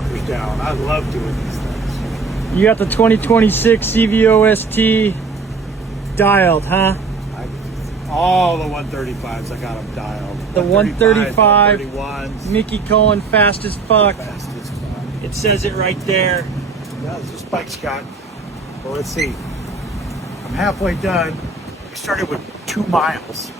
fuckers down. I love doing these things. You got the 2026 CVO ST dialed, huh? All the 135s, I got them dialed. The 135, 131s. Mickey Cohen, fast as fuck. Fast as fuck. It says it right there. Yeah, this is Spike Scott. Well, let's see. I'm halfway done. We started with 2 miles.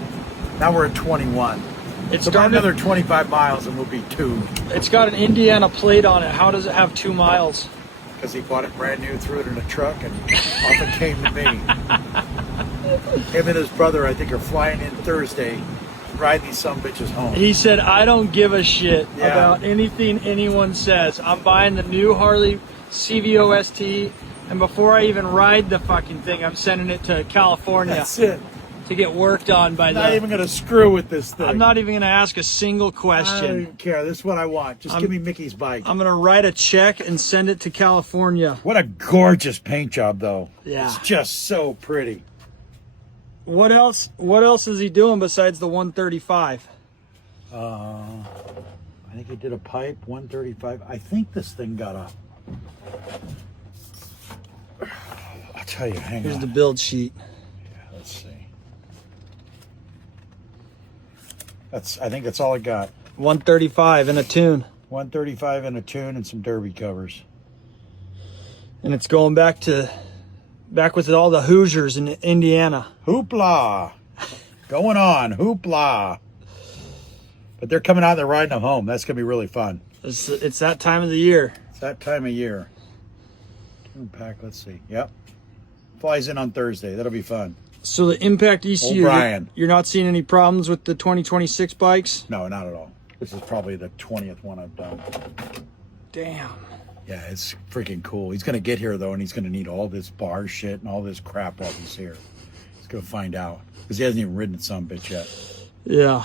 Now we're at 21. It's So about another 25 miles and we'll be 2. It's got an Indiana plate on it. How does it have 2 miles? Because he bought it brand new, threw it in a truck, and off it came to me. Him and his brother, I think, are flying in Thursday, ride these sumbitches home. He said, I don't give a shit Yeah. about anything anyone says. I'm buying the new Harley CVO ST, and before I even ride the fucking thing, I'm sending it to California That's it. to get worked on by I'm not even going to screw with this thing. I'm not even going to ask a single I don't question. even care. This is what I want. Just give me Mickey's bike. I'm going to write a check and send it to California. What a gorgeous paint job, though. Yeah. It's just so pretty. What else is he doing besides the 135? I think he did a pipe, 135. I think this thing got a... I'll tell you, hang Here's on. the build sheet. Yeah, let's see. I think that's all I got. 135 and a tune. 135 and a tune and some derby covers. And it's going back with all the Hoosiers in Indiana. Hoopla! Going on, hoopla! But they're coming out and they're riding them home. That's going to be really fun. It's that time of the year. It's that time of year. Tune pack, let's see. Yep. Flies in on Thursday. That'll be fun. So the Impact ECU, O'Brien. you're not seeing any problems with the 2026 bikes? No, not at all. This is probably the 20th one I've done. Damn. Yeah, it's freaking cool. He's going to get here, though, and he's going to need all this bar shit and all this crap while he's here. He's going to find out. Because he hasn't even ridden some bitch yet. Yeah.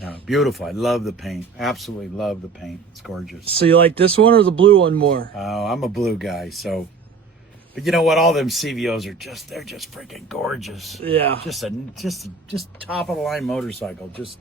No, beautiful. I love the paint. Absolutely love the paint. It's gorgeous. So you like this one or the blue one more? Oh, I'm a blue guy, so... But you know what? All them CVOs are they're just freaking gorgeous. Yeah. Just top of the line motorcycle. It's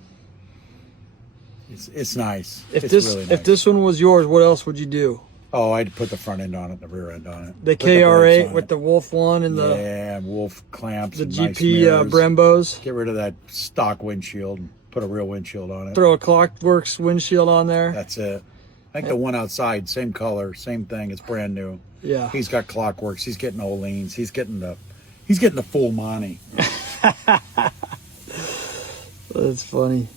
nice. It's really nice. If this one was yours, what else would you do? Oh, I'd put the front end on it, the rear end on it. The Put the KR8 brakes on with it. the Wolf one and Yeah, Wolf clamps. the and nice GP mirrors. Brembos. Get rid of that stock windshield and put a real windshield on it. Throw a Clockworks windshield on there. That's it. I think the one outside, same color, same thing. It's brand new. Yeah. He's got Clockworks. He's getting Oleans. He's getting the full Monty. That's funny.